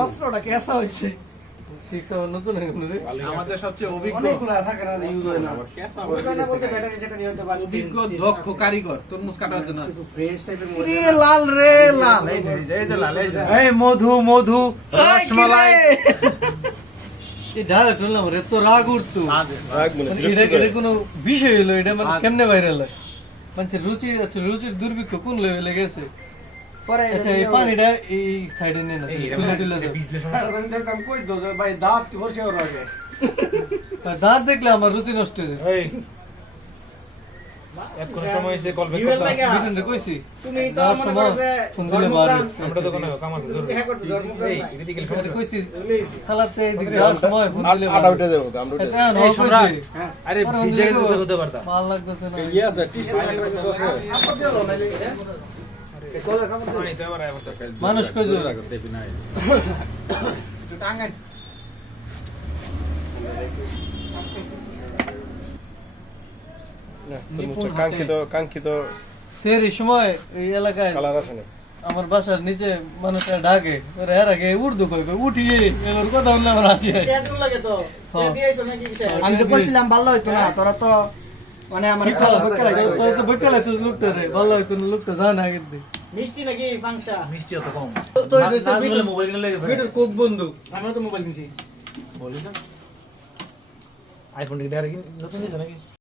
অস্ত্রটা কেসা হয়েছে আমাদের সবচেয়ে অভিজ্ঞ দক্ষ কারিগর তরমুজ কাটার জন্য লাল রে লাল এই মধু মধু রসমালাই ঢাল শুনলাম রে তো রাগ উঠতো এটা কোনো বিষয় হলো এটা মানে কেমনে ভাইরাল হয় মানুষের রুচি আছে রুচির দুর্ভিক্ষ কোন লেভেলে গেছে আচ্ছা এই পানিটা এই সাইডে নিয়ে না দাঁত দেখলে আমার রুচি নষ্ট হয়ে যায় মানুষ কাঙ্ক্ষিত সেই সময় এই এলাকায় আমার বাসার নিচে মানুষরা ডাকে এর আগে উর্দু কই উঠিয়ে এবার কথা বললে আমার হাসি হয় আমি তো বলছিলাম ভালো হইতো না তোরা তো মানে আমার লোকটা রে ভালো হইতো না লোকটা জানা আগে মিষ্টি নাকি পাংশা মিষ্টি অত কম তো মোবাইল কিনে লেগেছে ভিডিও কোক বন্ধু আমরা তো মোবাইল কিনছি বলিস আইফোন কি নতুন দিয়েছে নাকি